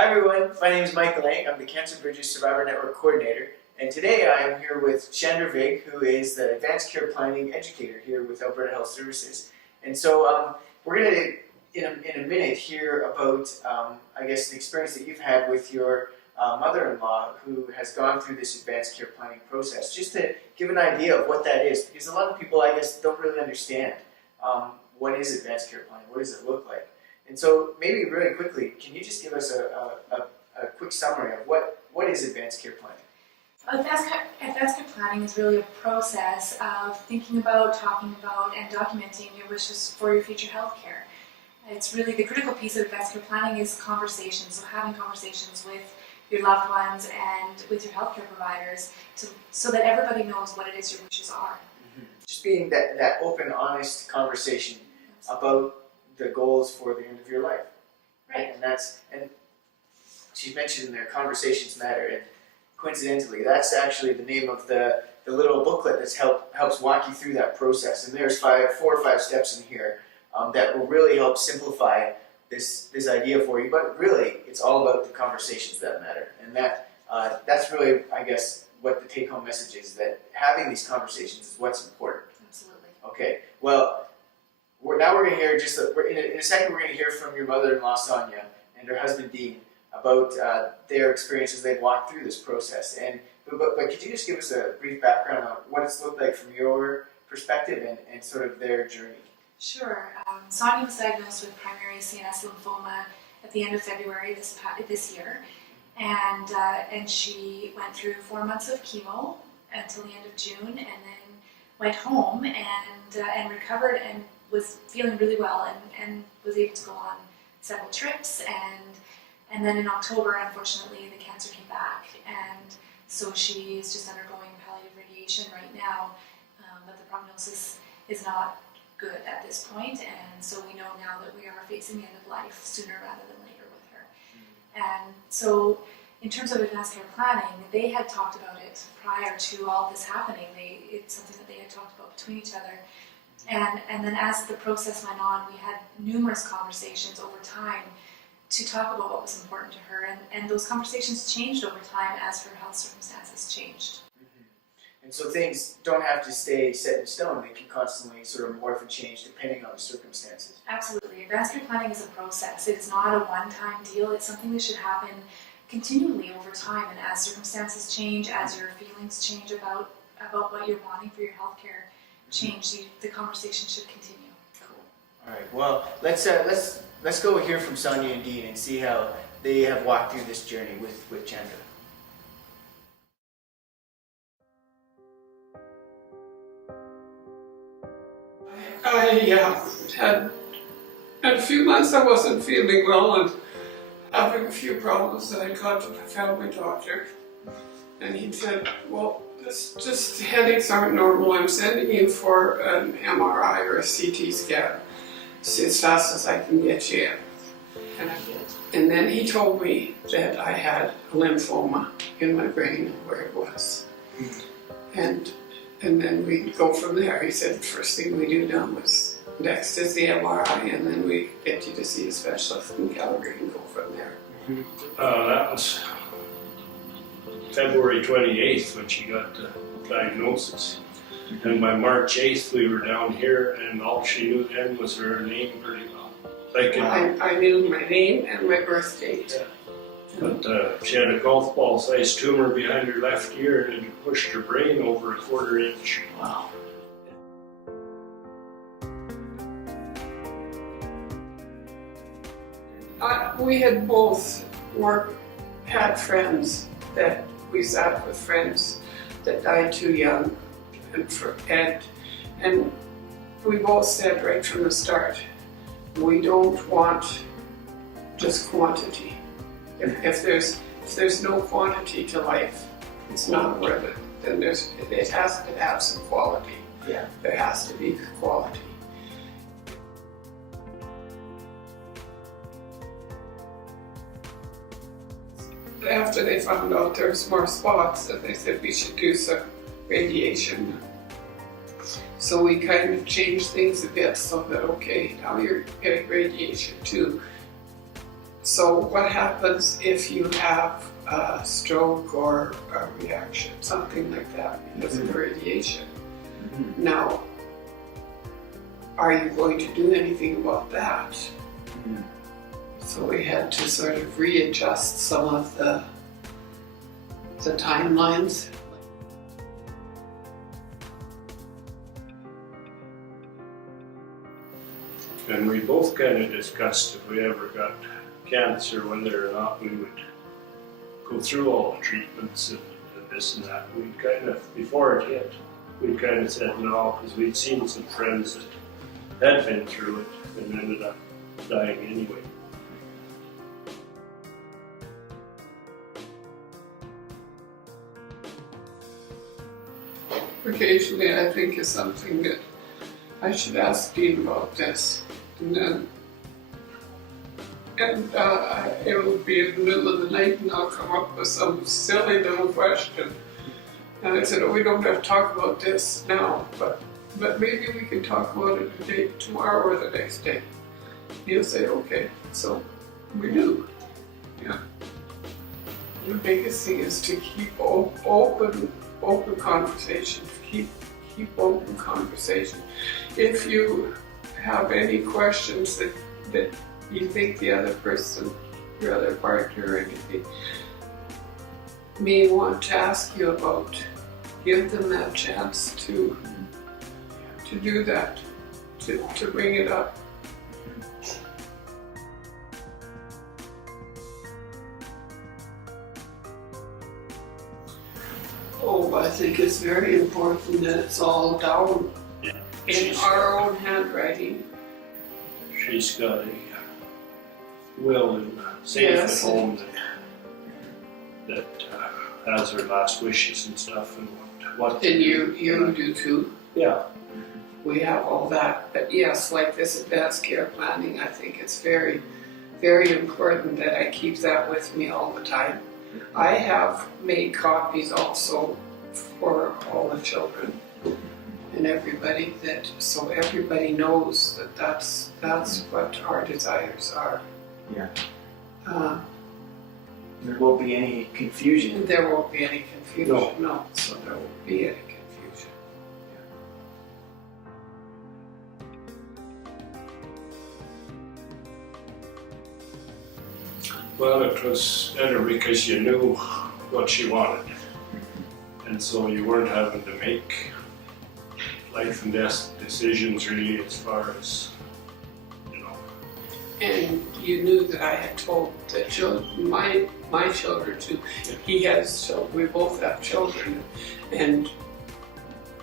Hi everyone, my name is Michael Lang. I'm the Cancer Bridges Survivor Network Coordinator, and today I am here with Chandra Vig, who is the Advanced Care Planning Educator here with Alberta Health Services. And so we're going to, in a minute, hear about, I guess, the experience that you've had with your mother-in-law who has gone through this advanced care planning process, just to give an idea of what that is, because a lot of people, I guess, don't really understand what is advanced care planning, what does it look like. And so maybe really quickly, can you just give us a quick summary of what is advanced care planning? Advanced care planning is really a process of thinking about, talking about, and documenting your wishes for your future health care. It's really the critical piece of advanced care planning is conversations, so having conversations with your loved ones and with your healthcare providers so that everybody knows what it is your wishes are. Mm-hmm. Just being that open, honest conversation about the goals for the end of your life. Right. And she mentioned in there, conversations matter, and coincidentally, that's actually the name of the little booklet that helps walk you through that process. And there's 4 or 5 steps in here that will really help simplify this idea for you. But really, it's all about the conversations that matter, and that's really, I guess, what the take-home message is, that having these conversations is what's important. Absolutely. Okay. Well. Now we're going to hear in a second. We're going to hear from your mother-in-law Sonja and her husband Dean about their experiences. They've walked through this process. But could you just give us a brief background on what it's looked like from your perspective and sort of their journey? Sure. Sonja was diagnosed with primary CNS lymphoma at the end of February this year, and she went through 4 months of chemo until the end of June, and then went home and recovered and was feeling really well and was able to go on several trips, and then in October, unfortunately, the cancer came back, and so she is just undergoing palliative radiation right now, but the prognosis is not good at this point, and so we know now that we are facing the end of life sooner rather than later with her. And so in terms of advanced care planning, they had talked about it prior to all this happening. It's something that they had talked about between each other. And then as the process went on, we had numerous conversations over time to talk about what was important to her, and those conversations changed over time as her health circumstances changed. Mm-hmm. And so things don't have to stay set in stone. They can constantly sort of morph and change depending on the circumstances. Absolutely. Advanced care planning is a process. It is not a one-time deal. It's something that should happen continually over time, and as circumstances change, as your feelings change about what you're wanting for your health care change, the conversation should continue. Cool. All right. Well, let's go hear from Sonja and Dean and see how they have walked through this journey with Chandra. I had a few months I wasn't feeling well and having a few problems, and I got to the family doctor, and he said, well, just headaches aren't normal. I'm sending you for an MRI or a CT scan as fast as I can get you in. And I did. And then he told me that I had a lymphoma in my brain where it was. And then we go from there. He said the first thing we do now is next is the MRI, and then we get you to see a specialist in Calgary and go from there. That was February 28th when she got the diagnosis. And by March 8th we were down here, and all she knew then was her name pretty well. I knew my name and my birth date. Yeah. But she had a golf ball sized tumor behind her left ear, and it pushed her brain over 1/4 inch. Wow. We had both had friends that we sat with friends that died too young, and we both said right from the start, we don't want just quantity. If there's no quantity to life, it's not worth it. Then it has to have some quality. Yeah. There has to be quality. After they found out there was more spots, that they said we should do some radiation. So we kind of changed things a bit so that, okay, now you're getting radiation too. So what happens if you have a stroke or a reaction, something like that, because of radiation? Now, are you going to do anything about that? So we had to sort of readjust some of the timelines. And we both kind of discussed if we ever got cancer, whether or not we would go through all the treatments and this and that. We'd kind of, before it hit, we'd kind of said no, because we'd seen some friends that had been through it and ended up dying anyway. Occasionally, I think is something that I should ask Dean about this, and then, it will be in the middle of the night, and I'll come up with some silly little question, and I said, "Oh, we don't have to talk about this now, but maybe we can talk about it today, tomorrow, or the next day." He'll say, "Okay," so we do. Yeah. The biggest thing is to keep open conversations. Keep open conversation. If you have any questions that you think the other person, your other partner or anything, may want to ask you about, give them that chance to do that, to bring it up. Oh, I think it's very important that it's all down in our own handwriting. She's got a will and safe Yes. at home that has her last wishes and stuff and what. And you do too. Yeah. We have all that. But yes, like this advanced care planning, I think it's very, very important that I keep that with me all the time. I have made copies also for all the children and everybody, so everybody knows that that's what our desires are. Yeah. There won't be any confusion. There won't be any confusion. No. So there won't be any confusion. Well, it was better because you knew what she wanted. And so you weren't having to make life and death decisions really as far as, And you knew that I had told the children, my children too. He has children. We both have children, and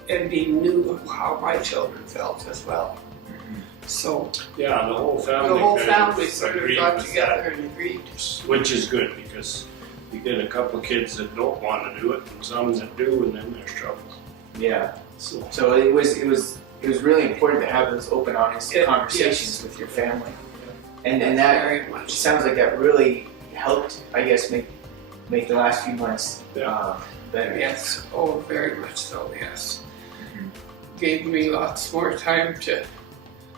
he knew how my children felt as well. So yeah, the whole family sort of got with together that, and agreed. which is good because you get a couple kids that don't want to do it and some that do, and then there's trouble. Yeah. So So it was really important to have those open, honest conversations yes. with your family, and that very much. sounds like that really helped, I guess, make the last few months better. Yes, oh, very much so. Yes, gave me lots more time to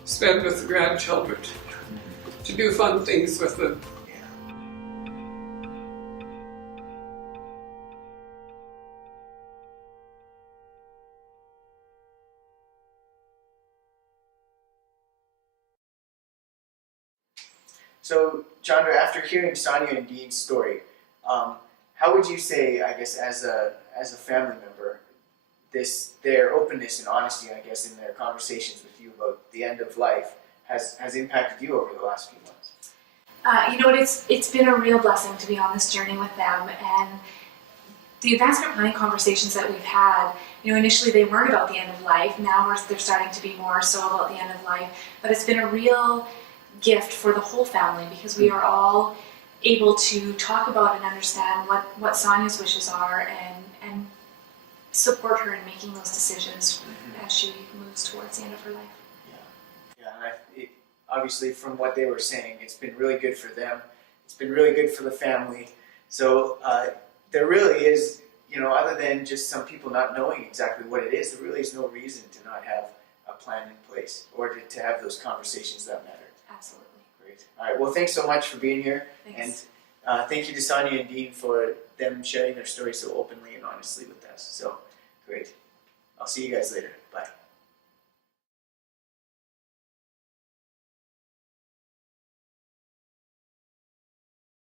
spend with the grandchildren, to do fun things with them. So, Chandra, after hearing Sonja and Dean's story, how would you say, I guess, as a family member, their openness and honesty, I guess, in their conversations with you about the end of life has impacted you over the last few months? You know what, it's been a real blessing to be on this journey with them, and the advanced care planning conversations that we've had, initially they weren't about the end of life, now they're starting to be more so about the end of life, but it's been a real gift for the whole family because we are all able to talk about and understand what Sonja's wishes are and support her in making those decisions as she moves towards the end of her life. Yeah, and obviously from what they were saying, it's been really good for them. It's been really good for the family. So there really is, other than just some people not knowing exactly what it is, there really is no reason to not have a plan in place or to have those conversations that matter. Absolutely. Great. Great. All right. Well, thanks so much for being here. Thanks. And thank you to Sonja and Dean for them sharing their story so openly and honestly with us. So, great. I'll see you guys later. Bye.